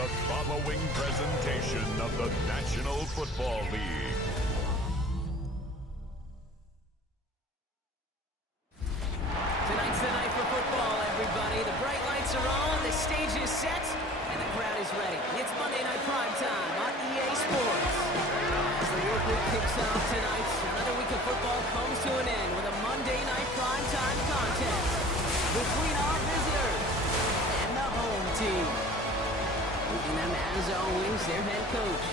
the following presentation of the National Football League. Tonight's the night for football, everybody. The bright lights are on, the stage is set, and the crowd is ready. It's Monday Night Prime Time on EA Sports. As the work week kicks off tonight, another week of football comes to an end with a Monday Night Prime Time contest between our visitors and the home team. Leading them, as always, their head coach.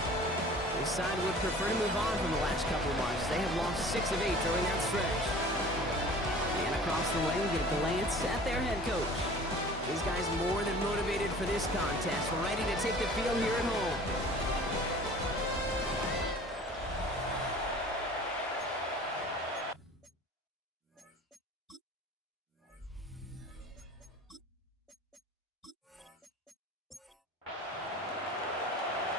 This side would prefer to move on from the last couple of months. They have lost 6 of 8 during that stretch. And across the way, we get a glance at their head coach. These guys more than motivated for this contest, ready to take the field here at home.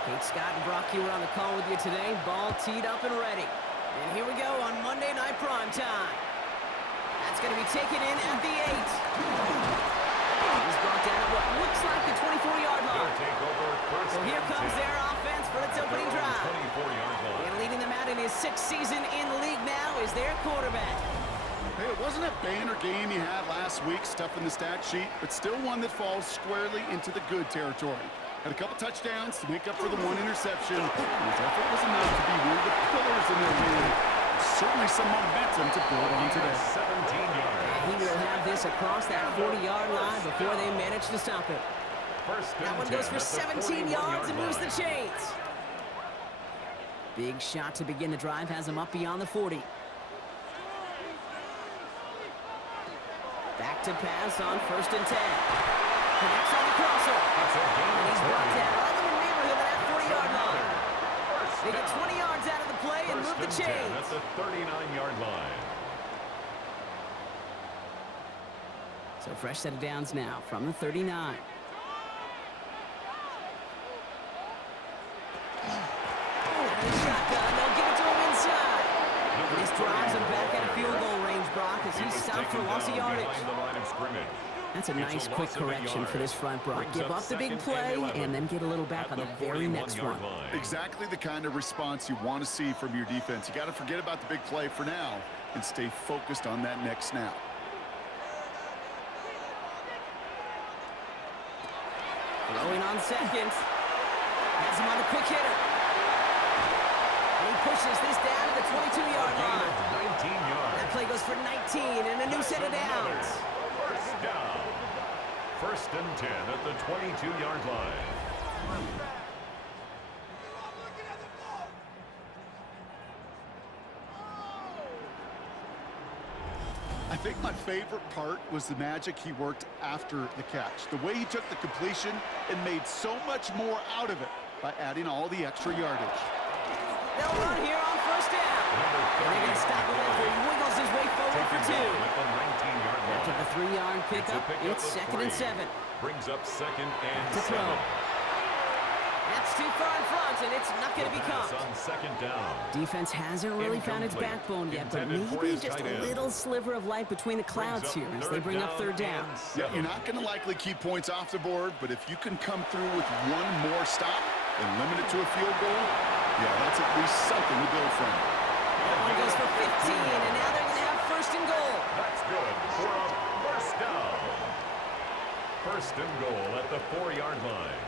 Kate Scott and Brock Hugher on the call with you today. Ball teed up and ready. And here we go on Monday Night Prime Time. That's going to be taken in at the 8. He's brought down at what looks like the 24-yard line. So here comes their offense for its opening drive. And leading them out in his 6th season in the league now is their quarterback. Hey, it wasn't a banner game you had last week, stuff in the stat sheet, but still one that falls squarely into the good territory. Had a couple touchdowns to make up for the 1 interception. His effort was enough to be one of the pillars in their game. Certainly some momentum to build on today. 17 yards. And he will have this across that 40-yard line before they manage to stop it. That one goes for 17 yards and moves the chains. Big shot to begin the drive has him up beyond the 40. Back to pass on 1st and 10. Connects on the crosser. And he's brought down right in the neighborhood of that 40-yard line. They get 20 yards out of the play and move the chains. That's the 39-yard line. So fresh set of downs now from the 39. Shotgun, they'll give it to him inside. This drives him back at a field goal range, Brock, as he's stopped for loss of yardage. That's a nice quick correction for this front, Brock. Give up the big play and then get a little back on the very next one. Exactly the kind of response you want to see from your defense. You got to forget about the big play for now and stay focused on that next snap. Throwing on 2nd. Has him on the quick hitter. And he pushes this down to the 22-yard line. 19 yards. That play goes for 19 and a new set of downs. First down. 1st and 10 at the 22-yard line. I think my favorite part was the magic he worked after the catch. The way he took the completion and made so much more out of it by adding all the extra yardage. They'll run here on 1st down. And they're going to stop him after he wiggles his way forward for 2. After the 3-yard pickup, it's 2nd and 7. Brings up 2nd and To 7. throw. That's too far in front, and it's not going to be caught. On 2nd down. Defense hasn't really found its backbone yet, but maybe just a little sliver of light between the clouds here as they bring up 3rd down. Yeah, you're not going to likely keep points off the board, but if you can come through with one more stop and limit it to a field goal, yeah, that's at least something to build from. That one goes for 15, and now they're going to have 1st and goal. That's good for a 1st down. 1st and goal at the 4-yard line.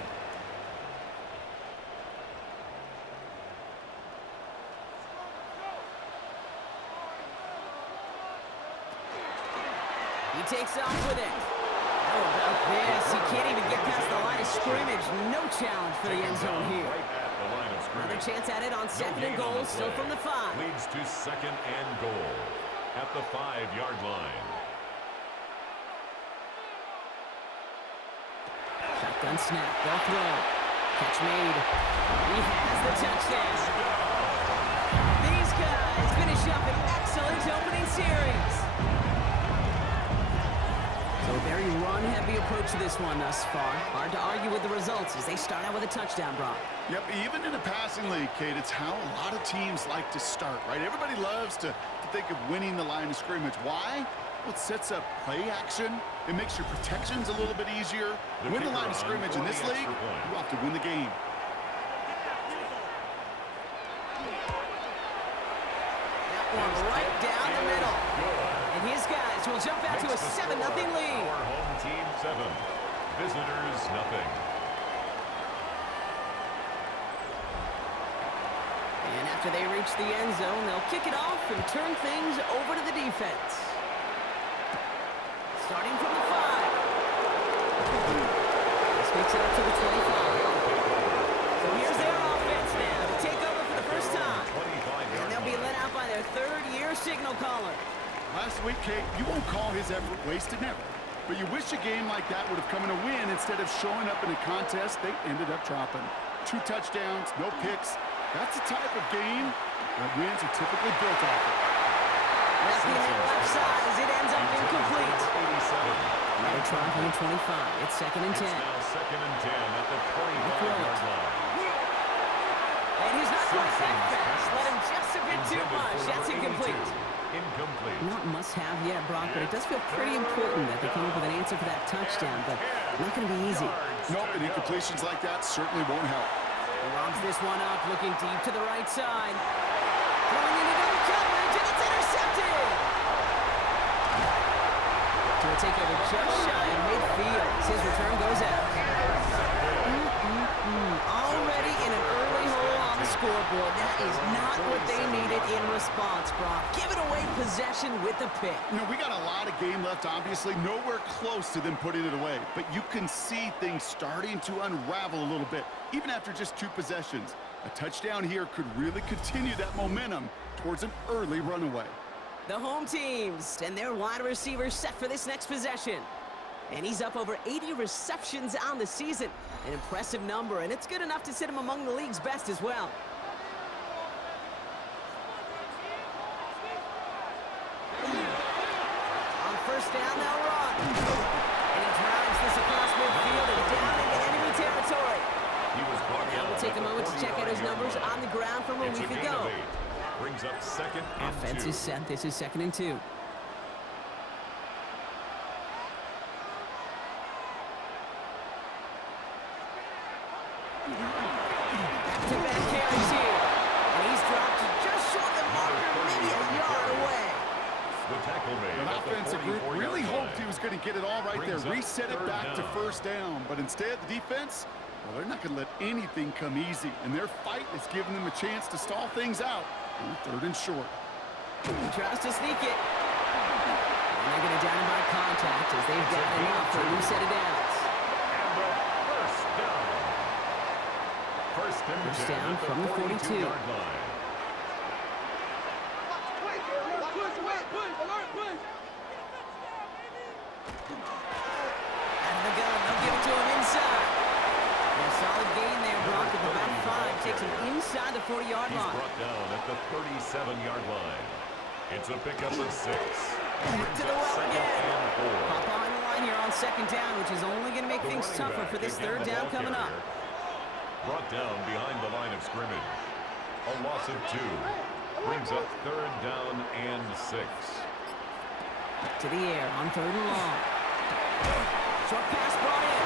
He takes off with it. How about this? He can't even get past the line of scrimmage. No challenge for the end zone here. Another chance at it on 2nd and goal, still from the 5. Leads to 2nd and goal at the 5-yard line. Shotgun snap, they'll throw. Catch made. He has the touchdown. These guys finish up an excellent opening series. So a very run-heavy approach to this one thus far. Hard to argue with the results as they start out with a touchdown, Brock. Yep, even in a passing league, Kate, it's how a lot of teams like to start, right? Everybody loves to think of winning the line of scrimmage. Why? Well, it sets up play action. It makes your protections a little bit easier. Win the line of scrimmage in this league, you have to win the game. That one right down the middle. And his guys will jump out to a 7-0 lead. Our home team 7, visitors nothing. And after they reach the end zone, they'll kick it off and turn things over to the defense. Starting from the 5. This makes it up to the 25. So here's their offense now to take over for the first time. And they'll be led out by their third-year signal caller. Last week, Kate, you won't call his effort wasted, never. But you wish a game like that would have come in a win instead of showing up in a contest they ended up dropping. 2 touchdowns, no picks. That's the type of game that wins are typically built off of. Lefty in that left side as it ends up incomplete. Another try from the 25. It's 2nd and 10. It's now 2nd and 10 at the 25-yard line. And he's not quite that fast. Let him just a bit too much. That's incomplete. Incomplete. Not must-have yet, Brock, but it does feel pretty important that they come up with an answer for that touchdown, but not going to be easy. Nope, and incompletions like that certainly won't help. Lobs this one up, looking deep to the right side. Throwing into double coverage, and it's intercepted! To a takeover just shy of midfield as his return goes out. Already in an early hole on the scoreboard. That is not what they needed in response, Brock. Give it away possession with the pick. You know, we got a lot of game left, obviously. Nowhere close to them putting it away. But you can see things starting to unravel a little bit, even after just 2 possessions. A touchdown here could really continue that momentum towards an early runaway. The home teams and their wide receivers set for this next possession. And he's up over 80 receptions on the season. An impressive number, and it's good enough to sit him among the league's best as well. On first down, they'll run. And he drives this across midfield and down into enemy territory. Now we'll take a moment to check out his numbers on the ground from a week ago. Brings up 2nd and 2. Offense is set. This is 2nd and 2. Back-to-back carries here. And he's dropped just short of the marker, maybe a yard away. The tackle made. The offensive group really hoped he was going to get it all right there, reset it back to first down. But instead, the defense, well, they're not going to let anything come easy. And their fight is giving them a chance to stall things out on 3rd and short. He tries to sneak it. And they're going to down him by contact as they've got enough for a new set of downs. And the first down. First down from the 42. Yard line. Out of the gun, they'll give it to him inside. And a solid gain there, Brock, of about 5. Takes him inside the 40-yard He's line. brought down at the 37-yard line. It's a pickup of 6. Back to the well again. Pop behind the line here on 2nd down, which is only going to make things tougher for this 3rd down coming up. Brought down behind the line of scrimmage. A loss of 2. Brings up 3rd down and 6. To the air on 3rd and long. Short pass brought in.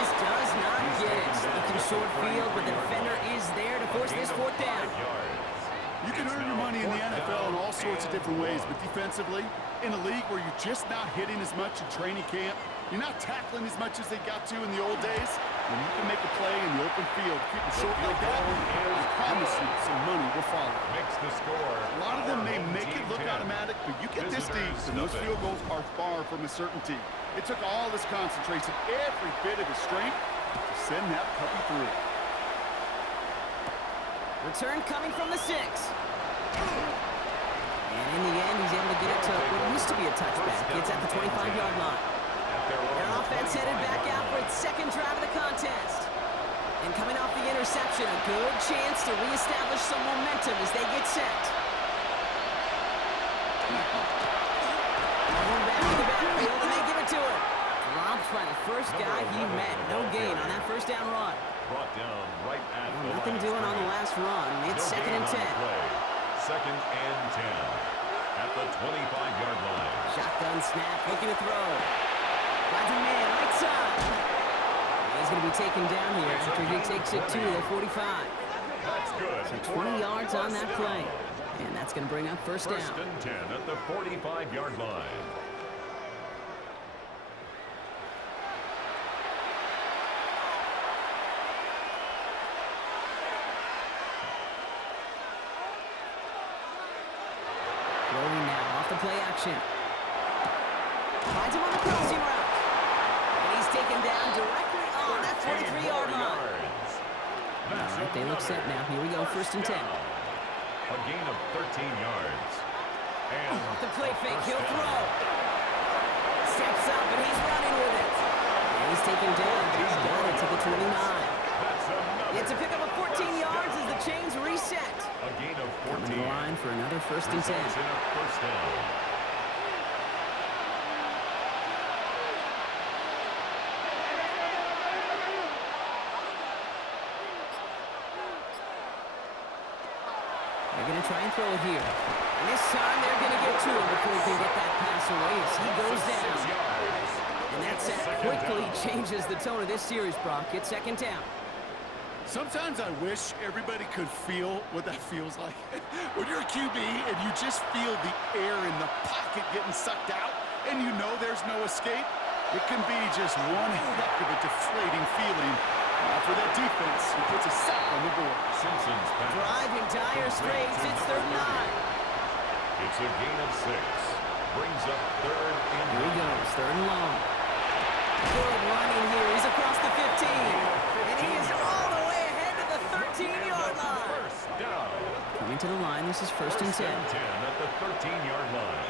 This does not get it. Looking short field, but the defender is there to force this 4th down. You can earn your money in the NFL in all sorts of different ways, but defensively, in a league where you're just not hitting as much in training camp, you're not tackling as much as they got to in the old days, and you can make a play in the open field, keep it short like that, I promise you some money will follow. Makes the score. A lot of them may make it look automatic, but you get this deep, and those field goals are far from a certainty. It took all this concentration, every bit of his strength, to send that puppy through. Return coming from the 6. And in the end, he's able to get it to what used to be a touchback. It's at the 25-yard line. Their offense headed back out for its 2nd drive of the contest. And coming off the interception, a good chance to reestablish some momentum as they get set. Going back in the backfield, and they give it to him. Dropped by the first guy he met. No gain on that 1st down run. Brought down right at the Nothing doing on the last run. It's 2nd and 10. 2nd and 10. at the 25-yard line. Shotgun snap, looking to throw. Finds a man, right side. And he's going to be taken down here after he takes it to the 45. That's good. So 20 yards on that play. And that's going to bring up first down. First and 10 at the 45-yard line. Throwing now off the play action. Finds him on the crossing route. And he's taken down directly on that 43-yard line. All right, they look set now. Here we go, first and 10. A gain of 13 yards. And Off the play fake, he'll throw. Steps up, and he's running with it. And he's taken down. He's got it to the 29. that's another. It's a pickup of 14 yards as the chains reset. A gain of Coming to 14. the line for another first and 10. Results in a first down. They're going to try and throw it here. And this time they're going to get to him before he can get that pass away as he goes 6 down. yards. And that sack Second quickly down. changes the tone of this series, Brock. It's second down. Sometimes I wish everybody could feel what that feels like. When you're a QB and you just feel the air in the pocket getting sucked out and you know there's no escape, it can be just one heck of a deflating feeling. For that defense, who puts a sack on the board. Simpson's pass. Driving dire straits. It's third and 9. It's a gain of 6. Brings up third and Here he goes, third and long. Good running here. He's across the 15. And he is all the way ahead to the 13-yard line. first down. Coming to the line, this is first and 10. First and 10 at the 13-yard line.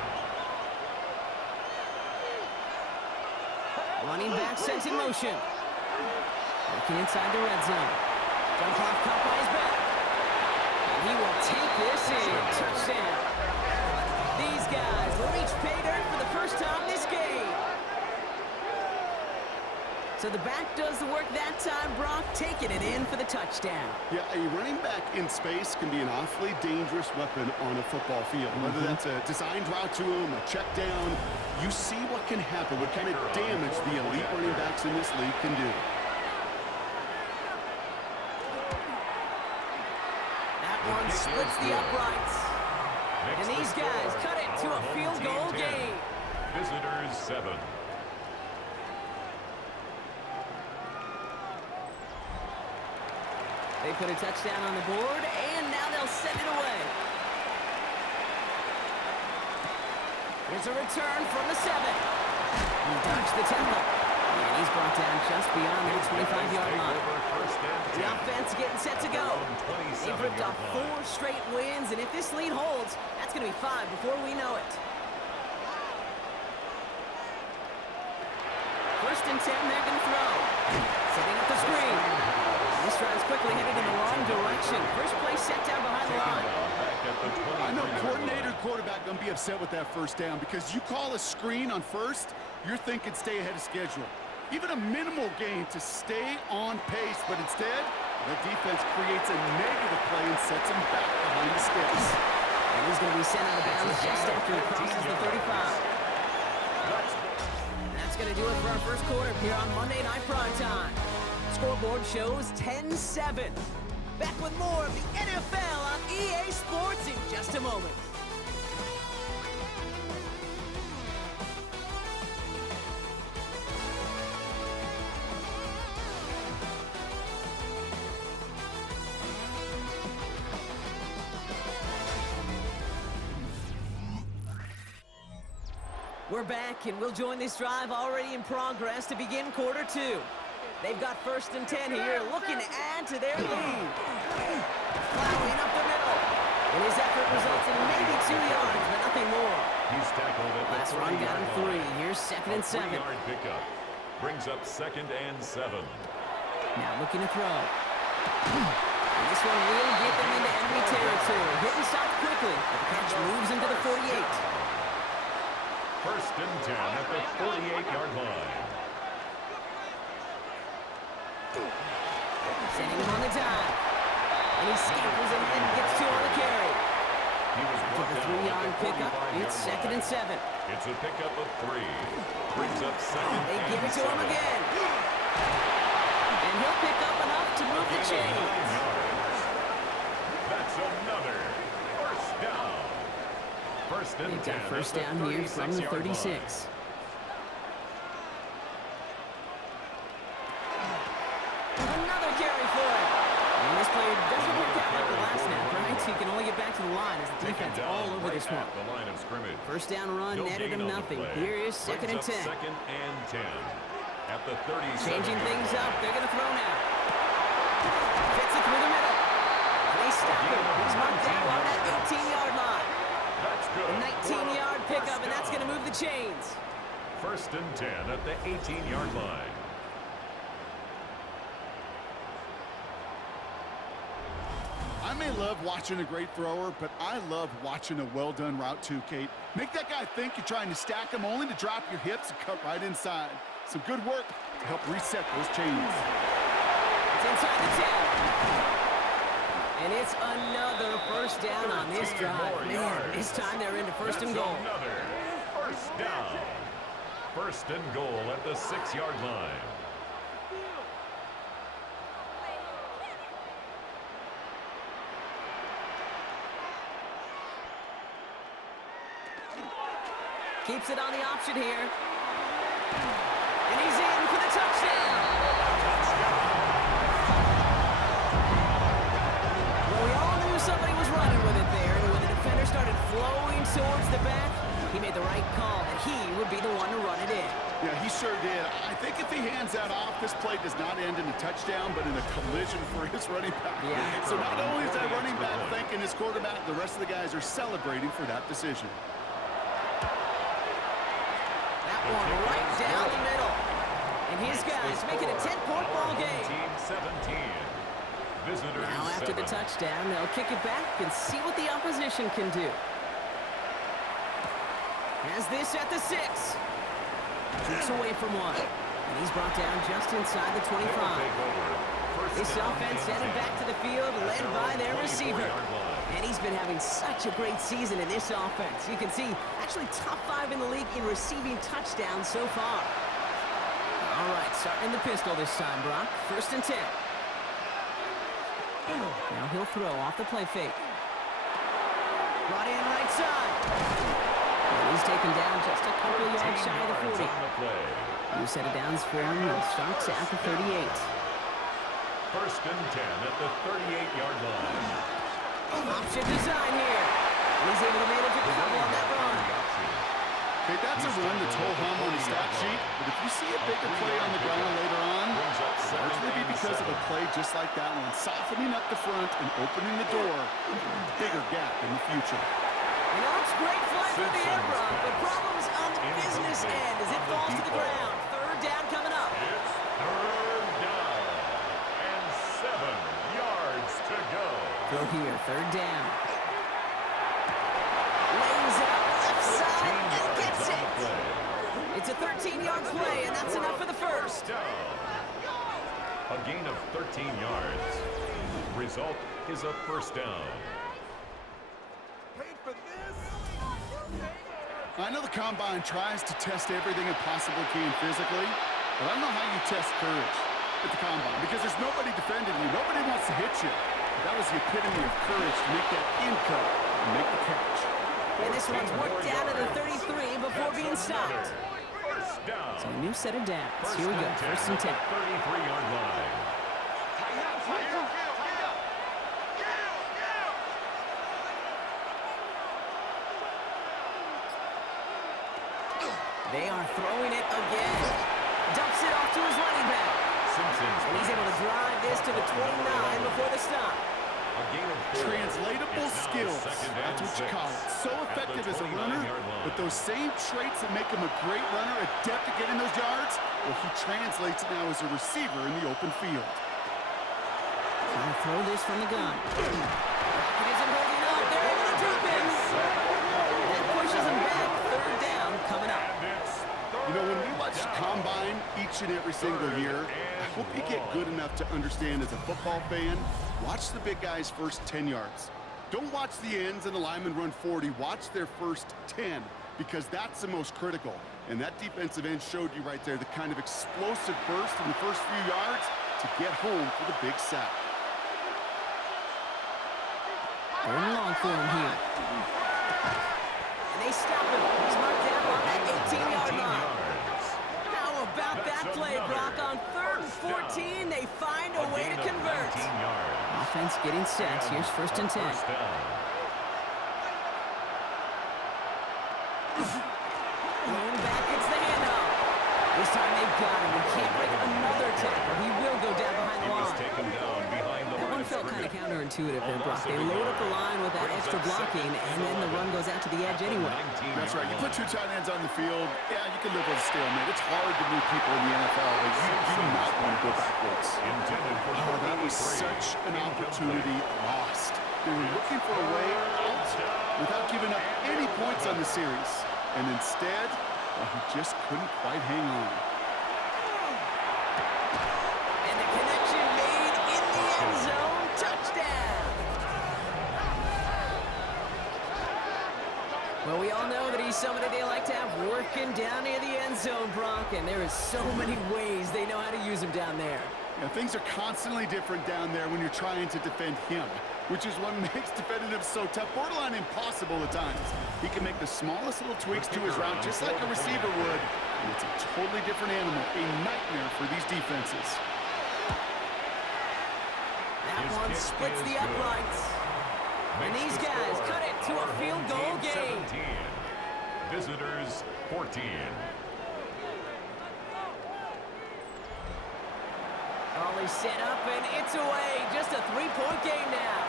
Running back sets in motion. Working inside the red zone. Jump off, caught by his back. And he will take this in. Touchdown. These guys will each pay dirt for the first time this game. So the back does the work that time, Brock, taking it in for the touchdown. Yeah, a running back in space can be an awfully dangerous weapon on a football field. Whether that's a designed route to him, a check down, you see what can happen, what kind of damage the elite running backs in this league can do. One splits the uprights. Next And these to guys score, cut it to our a field home goal team 10. game. Visitors 7. They put a touchdown on the board, and now they'll send it away. Here's a return from the 7. He dodged the tackle. And he's brought down just beyond the 25-yard line. The offense getting set to go. They've ripped off 4 straight wins, and if this lead holds, that's going to be 5 before we know it. First and 10, they're going to throw. Setting up the screen. This drive's quickly headed in the wrong direction. First play set down behind the line. I know coordinator quarterback going to be upset with that first down because you call a screen on first, you're thinking stay ahead of schedule. Even a minimal gain to stay on pace, but instead, the defense creates a negative play and sets him back behind the sticks. And he's going to be sent out of bounds just after he crosses the 35. That's going to do it for our first quarter here on Monday Night Primetime. Scoreboard shows 10-7. Back with more of the NFL on EA Sports in just a moment. We're back, and we'll join this drive already in progress to begin quarter 2. They've got first and 10 here, looking to add to their lead. Plowing up the middle. And his effort results in maybe 2 yards, but nothing more. He's tackled at the Last run got him 3. Here's second and 7. 3-yard pickup. Brings up second and 7. Now looking to throw. And this one will get them into enemy territory. Hit and stop quickly. But the catch moves into the 48. First and 10 at the 48-yard line. Sending him on the dive. And he scampers ahead and gets 2 on the carry. He was After brought the down 3-yard at the pickup, 45-yard it's 2nd and 7. It's a pickup of 3. Brings up 2nd They and give it to him 7. again. And he'll pick up enough to move the Gain of 9 chains. yards. That's another first down. First and They've 10 got first at down here from the 36-yard line. 36. Another carry for it. And this play doesn't work out like the last snap, right? So you can only get back to the line as the defense all over this one. The line of scrimmage. First down run, No netted gain him on the nothing. play. Here is 2nd and Brings up 10. 2nd and 10 at the 37. Changing things up. They're going to throw now. Fits it through the middle. And they stop him. He's marked down on that 18-yard line. That's good. A 19-yard pickup, and that's going to move the chains. First and 10 at the 18-yard line. I may love watching a great thrower, but I love watching a well-done route too, Kate. Make that guy think you're trying to stack him only to drop your hips and cut right inside. Some good work to help reset those chains. It's inside the 10. And it's another first down on this drive. Man, this time they're into first and goal. Another first down. First and goal at the 6-yard line. Keeps it on the option here. And he's in for the touchdown. Well, we all knew somebody was running with it there, and when the defender started flowing towards the back, he made the right call that he would be the one to run it in. Yeah, he sure did. I think if he hands that off, this play does not end in a touchdown, but in a collision for his running back. Yeah. So not only is that running back thanking his quarterback, the rest of the guys are celebrating for that decision. That one right down the middle. And his guys make it a 10-point ball game. Team 17. Visitors Now after the 7. touchdown, they'll kick it back and see what the opposition can do. Has this at the 6. Keeps away from one. And he's brought down just inside the 25. This offense headed back to the field, led by their receiver. And he's been having such a great season in this offense. You can see, actually top 5 in the league in receiving touchdowns so far. All right, starting in the pistol this time, Brock. First and 10. Now he'll throw off the play fake. Brought in right side. And he's taken down just a couple of yards shy of the 40. New set of downs for him. He starts at the 38. First and 10 at the 38-yard line. Option design here. He's able to manage a couple on that run. Okay, that's a run that's ho-hum on the stat sheet, but if you see a bigger play on the ground later on, it'll largely be because of a play just like that one, softening up the front and opening the door, bigger gap in the future. You know, it's great fly through the air, Brock, but problems on the business end as it falls to the ground. Third down coming up. It's third down and 7 yards to go. Throw here, third down. Lays out left side and gets it. It's a 13-yard play, and that's enough for the first. A gain of 13 yards. Result is a first down. I know the Combine tries to test everything it possibly can physically, but I don't know how you test courage at the Combine because there's nobody defending you. Nobody wants to hit you. That was the epitome of courage to make that in cut and make the catch. And this one's worked down to the 33 before being stopped. First down. So a new set of downs. Here we go, first and 10. 33-yard line. They are throwing it again. Dumps it off to his running back. And he's able to drive this to the 29 before the stop. A gain of 4. Translatable skills. That's what you call it. So effective as a runner, but those same traits that make him a great runner, adept at getting those yards, well, he translates it now as a receiver in the open field. Trying to throw this from the gun. It isn't holding up. They're able to drop him. That pushes him back. Third down coming up. You know, when we watch Combine each and every single year, I hope you get good enough to understand as a football fan, watch the big guy's first 10 yards. Don't watch the ends and the linemen run 40. Watch their first 10, because that's the most critical. And that defensive end showed you right there the kind of explosive burst in the first few yards to get home for the big sack. Going long for him here. And they stop him. He's marked down on that 18-yard line. How about that play, Brock? On 3rd and 14, they find a way to convert. Offense getting set. Here's 1st and 10. Going back, it's the handoff. This time they've got him. He can't break another tackle. He will go down behind the line. That one felt kind of counterintuitive there, Brock. They load up the line with that extra blocking, and then the run goes out to the edge anyway. That's right. You put 2 tight ends on the field, yeah, you can live with a stalemate. It's hard to move people in the NFL, but you do not want to go backwards. Oh, that was such an opportunity lost. They were looking for a way out without giving up any points on the series. And instead, well, he just couldn't quite hang on. And the connection made in the end zone. Touchdown! Well, we all know that he's somebody they like to have working down near the end zone, Brock, and there is so many ways they know how to use him down there. Yeah, things are constantly different down there when you're trying to defend him, which is what makes defending him so tough, borderline impossible at times. He can make the smallest little tweaks to his route just like a receiver would, and it's a totally different animal, a nightmare for these defenses. That one splits the uprights. And these guys cut it to a field goal game. Visitors 14. Ollie set up, and it's away. Just a 3-point game now.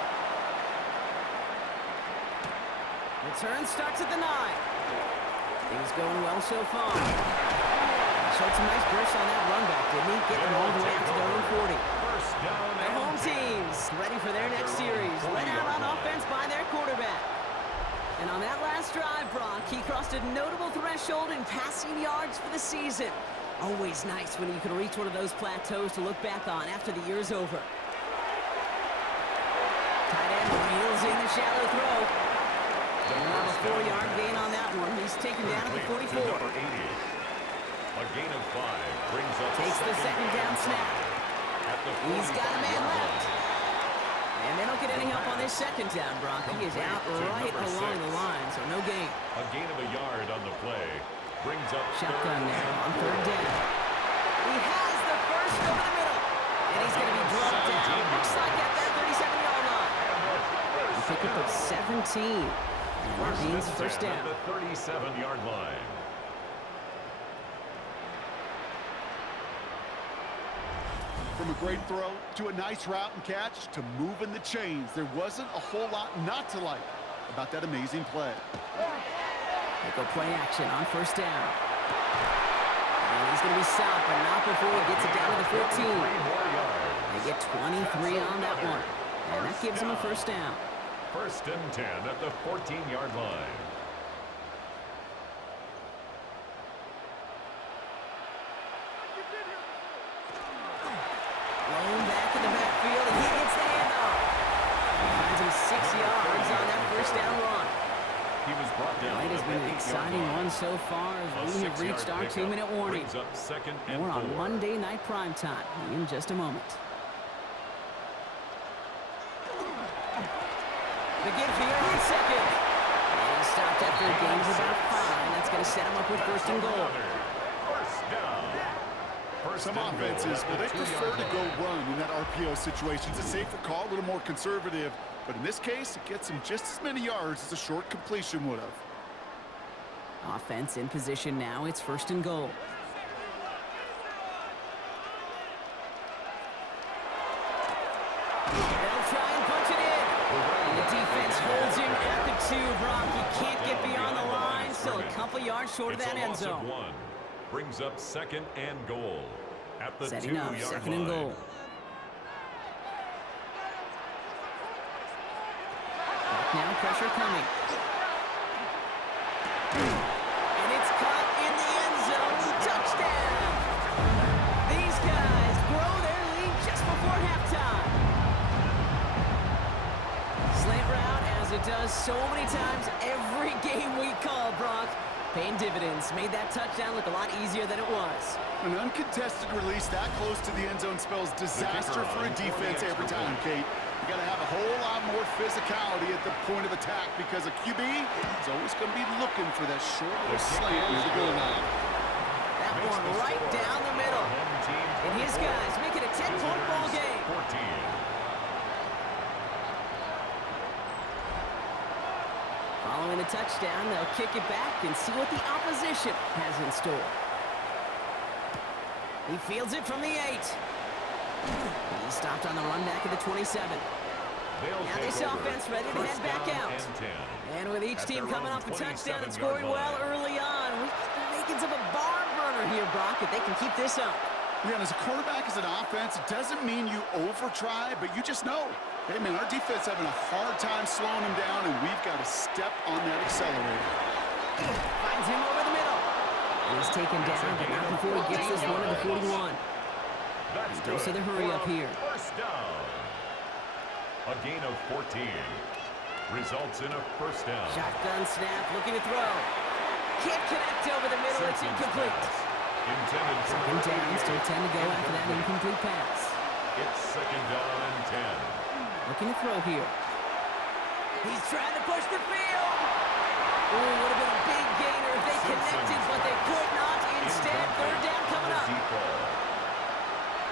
Return starts at the 9. Things going well so far. Showed some nice bursts on that run back, didn't he? Getting all the way out to their own 40. The home teams ready for their next series. Let out on offense by their quarterback. And on that last drive, Brock, he crossed a notable threshold in passing yards for the season. Always nice when you can reach one of those plateaus to look back on after the year's over. Tight end reels in the shallow throw. And on a 4-yard gain on that one. He's taken down at the 44. A gain of 5 brings up Takes the second down snap. He's got a man left. And they don't get any help on this second down, Brock. He is out right along the line, so no gain. A gain of a yard on the play. Brings up shotgun there on 3rd down. He has the first over the middle. And he's going to be brought down. Looks like at that 37-yard line. A pickup of 17. Means first down. At the 37-yard line. From a great throw to a nice route and catch to moving the chains, there wasn't a whole lot not to like about that amazing play. They go play action on 1st down. And he's going to be stopped, but not before he gets it down to the 14. They get 23 on that one. And that gives him a 1st down. 1st and 10 at the 14-yard line. Blown back in the backfield, and he gets the handoff. He finds him 6 yards on that 1st down run. He was brought down. It has been an exciting one so far as we have reached our 2-minute warning. More on Monday Night Primetime in just a moment. The give here on 2nd. And he stopped after a gain of about 5. That's going to set him up with 1st and goal. Some offenses, well, they prefer to go run in that RPO situation. It's a safer call, a little more conservative. But in this case, it gets him just as many yards as a short completion would have. Offense in position now. It's 1st and goal. They'll try and punch it in. And the defense holds him at the 2, Brock. He can't get beyond the line. Still a couple yards short of that end zone. Brings up 2nd and goal at the 2-yard line. Setting up 2nd and goal. Now pressure coming. And it's caught in the end zone. Touchdown! These guys grow their lead just before halftime. Slant route, and so many times every game we call, Brock. Paying dividends. Made that touchdown look a lot easier than it was. An uncontested release that close to the end zone spells disaster for a defense every time, Kate. You got to have a whole lot more physicality at the point of attack because a QB is always going to be looking for that short little slant near the goal line. That one right down the middle. And his guys make it a 10-point ball game. 14. Following the touchdown, they'll kick it back and see what the opposition has in store. He fields it from the 8. He stopped on the run back at the 27. Now this offense ready to head back out. And with each team coming off a touchdown and scoring well early on, we get the makings of a barn burner here, Brock, if they can keep this up. Yeah, and as a quarterback, as an offense, it doesn't mean you over-try, but you just know. Hey, man, our defense having a hard time slowing them down, and we've got to step on that accelerator. Finds him over the middle. He's taken down, but not before he gets this one to the 41. He goes to the hurry up here. First down. A gain of 14. Results in a first down. Shotgun snap, looking to throw. Can't connect over the middle, it's incomplete. Intended for Second down, still 10 to go after that incomplete pass. It's second down and 10. Looking to throw here. He's trying to push the field. Oh, would have been a big gainer if they connected, but they could not. Instead, third down coming up.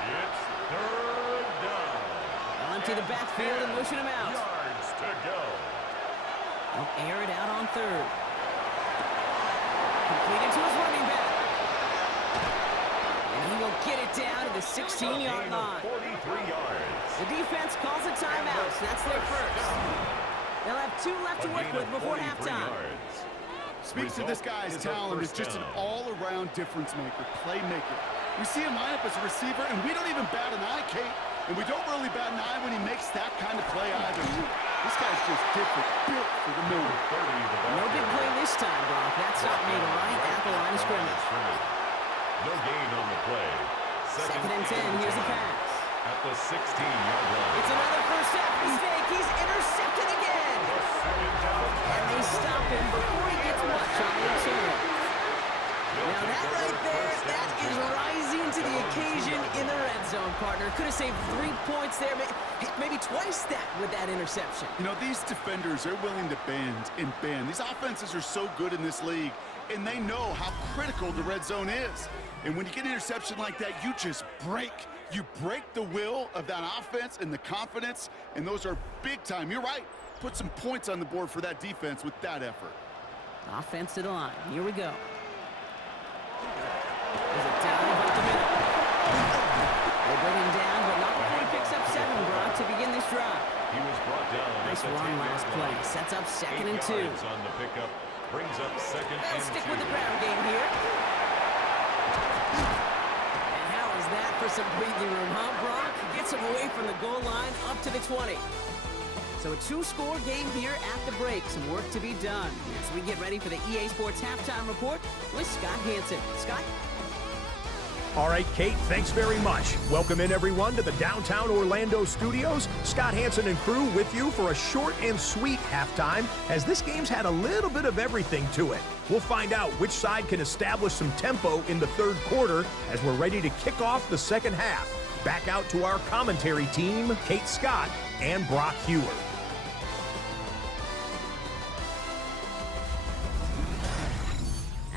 It's third down. They'll empty the backfield and motion him out. Yards to go. They'll air it out on third. Completed to his running back. And he will get it down to the 16-yard line. 43 yards. The defense calls a timeout, so that's their first. They'll have 2 left to work with before halftime. Speaks to this guy's talent as just an all-around difference maker, playmaker. We see him line up as a receiver, and we don't even bat an eye, Kate. And we don't really bat an eye when he makes that kind of play either. This guy's just different, built for the move. No big play this time, Brock. That stop made right at the line of scrimmage. No gain on the play. Second and 10, here's the pass. At the 16-yard line. It's another first half mistake. He's intercepted again. And they stop him before he gets much on the return. Now that right there, that is rising to the occasion in the red zone, partner. Could have saved 3 points there, maybe twice that with that interception. You know, these defenders, they're willing to bend and bend. These offenses are so good in this league, and they know how critical the red zone is. And when you get an interception like that, you just break. You break the will of that offense and the confidence, and those are big time. You're right. Put some points on the board for that defense with that effort. Offense to the line. Here we go. There's a down about the middle. They bring him down, but not before he picks up 7, Brock, to begin this drive. He was brought down. Nice run last play. Sets up 2nd and 2. On the pickup. Brings up 2nd They'll and 2. stick with the ground game here. And how is that for some breathing room, huh, Brock? Gets him away from the goal line up to the 20. So a 2-score game here at the break. Some work to be done as we get ready for the EA Sports Halftime Report with Scott Hansen. Scott? All right, Kate, thanks very much. Welcome in, everyone, to the downtown Orlando studios. Scott Hansen and crew with you for a short and sweet halftime, as this game's had a little bit of everything to it. We'll find out which side can establish some tempo in the third quarter as we're ready to kick off the second half. Back out to our commentary team, Kate Scott and Brock Hewer.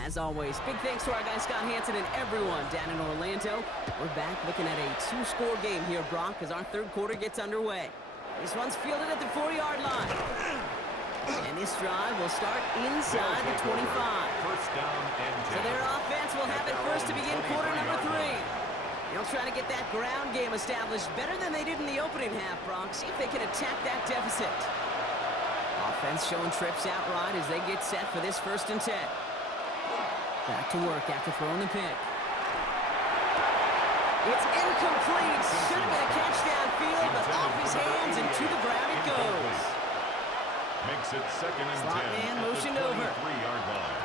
As always, big thanks to our guy Scott Hansen and everyone down in Orlando. We're back looking at a 2-score game here, Brock, as our third quarter gets underway. This one's fielded at the 4-yard line. And this drive will start inside the 25. First down and 10. So their offense will have it first to begin quarter number 3. They'll try to get that ground game established better than they did in the opening half, Brock. See if they can attack that deficit. Offense showing trips out right as they get set for this 1st and 10. Back to work after throwing the pick. It's incomplete. Should have been a catch downfield, but off his hands and to the ground it goes. Makes it 2nd and 10. Slot man motioned over. 23-yard line.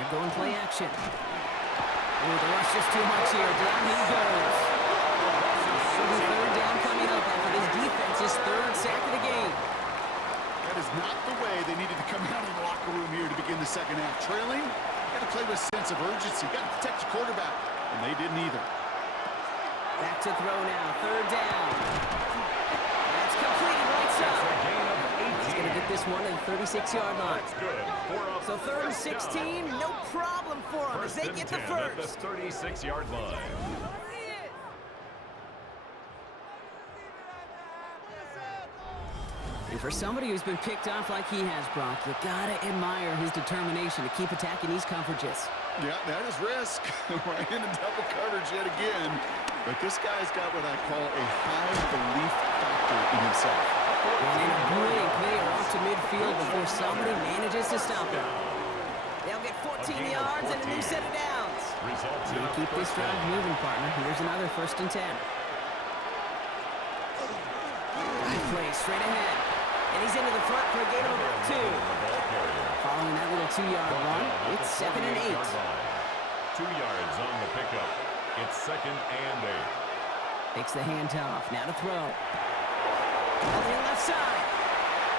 They're going play action. Oh, the rush just too much here. Down he goes. So the third down coming up after this defense's 3rd sack of the game. That is was not the way they needed to come out of the locker room here to begin the second half. Trailing, you got to play with a sense of urgency. You got to protect your quarterback, and they didn't either. Back to throw now, third down. That's completed right side. He's going to get this one at the 36-yard line. That's good. So third and 16, no problem for them as they get the first. At the 36-yard line. And for somebody who's been picked off like he has, Brock, you gotta admire his determination to keep attacking these coverages. Yeah, that is risk. Right into double coverage yet again. But this guy's got what I call a high belief factor in himself. And in a blink, they are off to midfield before somebody manages to stop them. They'll get 14 yards and a new set of downs. Gonna keep this drive moving, partner. Here's another 1st and 10. Good play straight ahead. And he's into the front for a gain of about 2. Following that little 2-yard run, it's 2nd and 8. 2 yards on the pickup. It's 2nd and 8. Takes the handoff. Now to throw. On the left side.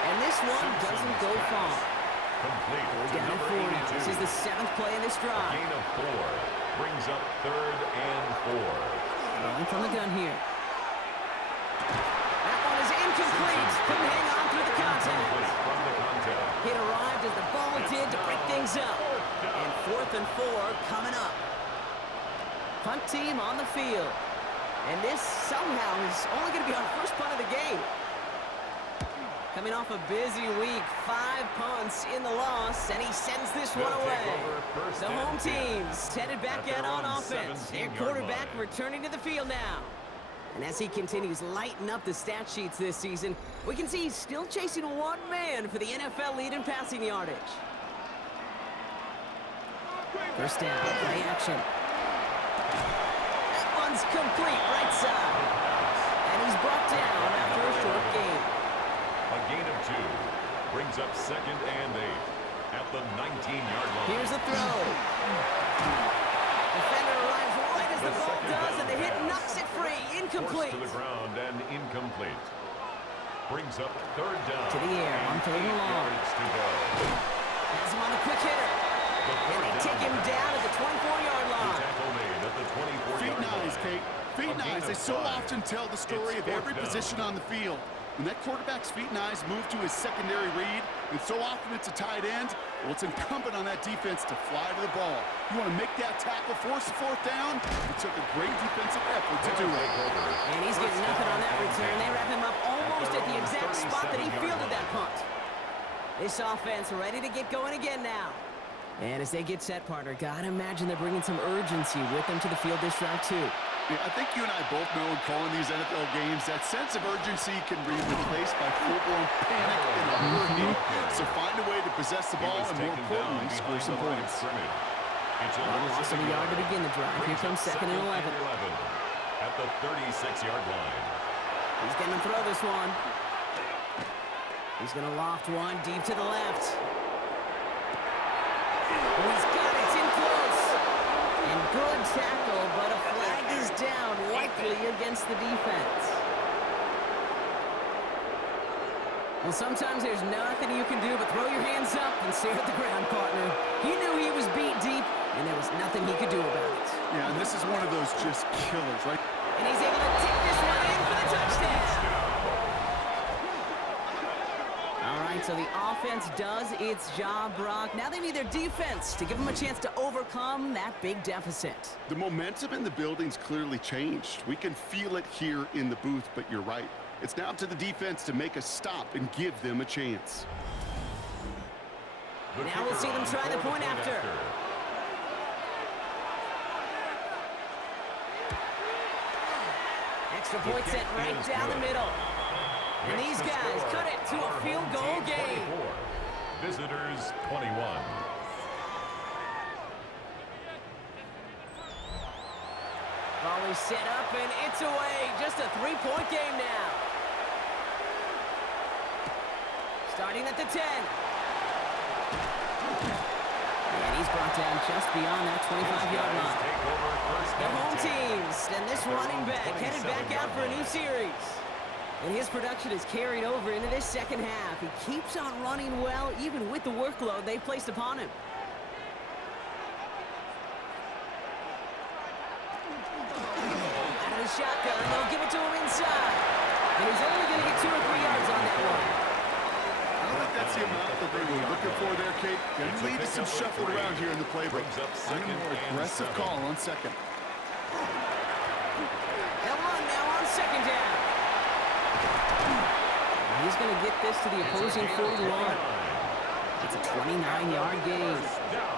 And this one doesn't go far. Complete. We're down at 40. This is the 7th play in this drive. Gain of 4. Brings up 3rd and 4. Rolling from the gun here. That one is incomplete. Couldn't hang on through the contact. From the contact. It arrived as the ball did to break things up. And 4th and 4 coming up. Punt team on the field. And this somehow is only going to be our first punt of the game. Coming off a busy week, 5 punts in the loss, and he sends this one away. The home team's headed back out on offense. Their quarterback returning to the field now. And as he continues lighting up the stat sheets this season, we can see he's still chasing one man for the NFL lead in passing yardage. First down, play action. That one's complete, right side. And he's brought down after a short gain. A gain of 2. Brings up 2nd and 8. At the 19-yard line. Here's a throw. Defender arrives right as the ball does, and the hit knocks it free. Incomplete. Forced to the ground and incomplete. Brings up 3rd down. To the air on 3rd and long. To go. Has him on a quick hitter. And they take him down at the 24-yard line. Tackle made at the 24-yard Feet and eyes, line. Kate. Feet and eyes. They so often tell the story of every position on the field. When that quarterback's feet and eyes move to his secondary read, and so often it's a tight end, well, it's incumbent on that defense to fly to the ball. You want to make that tackle, force the 4th down. It took a great defensive effort to do it. And he's getting nothing on that return. They wrap him up almost at the exact spot that he fielded that punt. This offense ready to get going again now. And as they get set, partner, gotta imagine they're bringing some urgency with them to the field this drive, too. Yeah, I think you and I both know in calling these NFL games that sense of urgency can be replaced by full-blown panic in a hurry. So find a way to possess the ball and, more importantly, score some points. Loss of a yard to begin the drive. Here comes 2nd and 11. At the 36-yard line. He's going to throw this one. He's going to loft one deep to the left. He's got it. It's in close. And good tackle, but a flag is down, likely against the defense. Well, sometimes there's nothing you can do but throw your hands up and stare at the ground, partner. He knew he was beat deep, and there was nothing he could do about it. Yeah, and this is one of those just killers, right? And he's able to take this one in for the touchdown. All right, so the offense does its job, Brock. Now they need their defense to give them a chance to overcome that big deficit. The momentum in the building's clearly changed. We can feel it here in the booth, but you're right. It's now up to the defense to make a stop and give them a chance. Now we'll see them try the point after. Extra point set right down the middle. And these guys cut it to a field goal game. Visitors 21. Volley set up and it's away. Just a 3-point game now. Starting at the 10. And he's brought down just beyond that 25-yard line. The home teams and this running back headed back out for a new series. And his production is carried over into this second half. He keeps on running well, even with the workload they've placed upon him. Out of the shotgun, they'll give it to him inside. And he's only going to get 2 or 3 yards on that one. I don't think that's the amount that they were looking for there, Kate. Going to lead to some shuffle around here in the playbook. And a more aggressive call on second. They'll run now on second down. He's going to get this to the opposing 41. It's a 29-yard gain.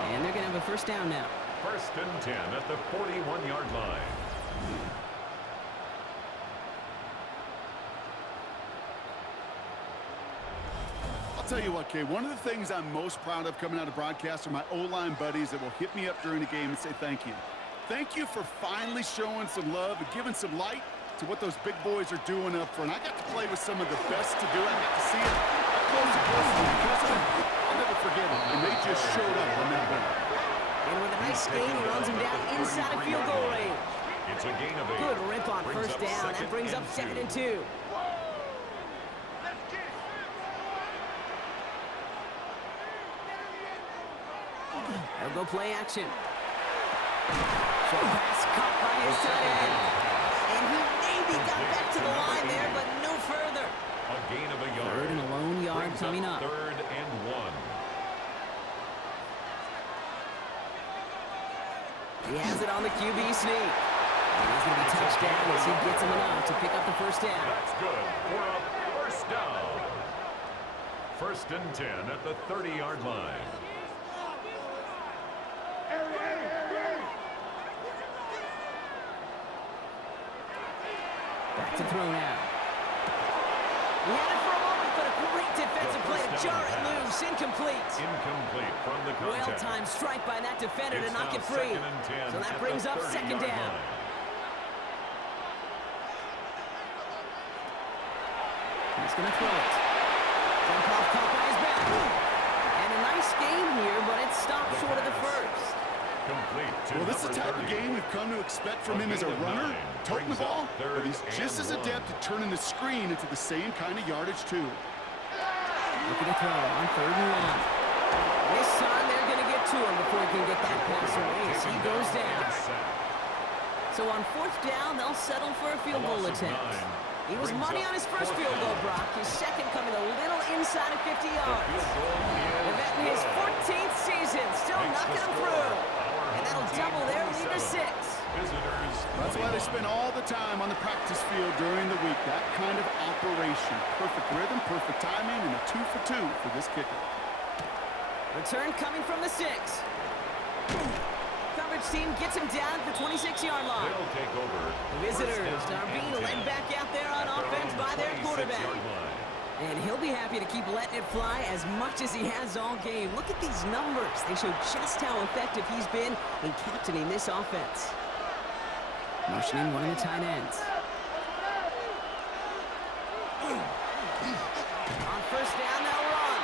And they're going to have a first down now. First and 10 at the 41-yard line. I'll tell you what, Kay, one of the things I'm most proud of coming out of broadcast are my O-line buddies that will hit me up during the game and say thank you. Thank you for finally showing some love and giving some light to what those big boys are doing up front. I got to play with some of the best to do it. I got to see it up close and personal because of it. I'll never forget it. And they just showed up on that one. And with a nice gain, he runs him down inside of field goal range. It's a gain of 8. Good rip on first down. That brings up second and 2. They'll go play action. Short pass caught by his tight end. And he maybe got back to the line there, but no further. A gain of a yard. Third and a lone yard coming up. Third and 1. He has it on the QB sneak. And he's going to be touched down as he gets him enough to pick up the first down. That's good for a first down. First and 10 at the 30-yard line. Back to throw now. He had it for a moment, but a great defensive play to jar it loose. Incomplete. Incomplete from the contact. Well-timed strike by that defender to It's knock now it free. second and 10 So that at brings the up second 30-yard down. line. He's going to throw it. Dunkoff caught by his back. And a nice game here, but it stopped short of the first. Complete to Well, this is the type of 30. game we've come to expect from him as a runner, toting the ball, but he's just as adept at turning the screen into the same kind of yardage, too. Looking to throw on third and 1. This time they're going to get to him before he can get that pass away as he goes down. So on fourth down, they'll settle for a field goal attempt. He was money on his first field goal, Brock. His second coming a little inside of 50 yards. The vet in his 14th season, still knocking him through. And that'll double their lead to 6. That's why they spend all the time on the practice field during the week. That kind of operation. Perfect rhythm, perfect timing, and a 2 for 2 for this kicker. Return coming from the 6. Coverage team gets him down at the 26-yard line. They'll take over. The visitors are being led back out there on offense by their quarterback. And he'll be happy to keep letting it fly as much as he has all game. Look at these numbers. They show just how effective he's been in captaining this offense. Motioning one of the tight ends. On first down, they'll run.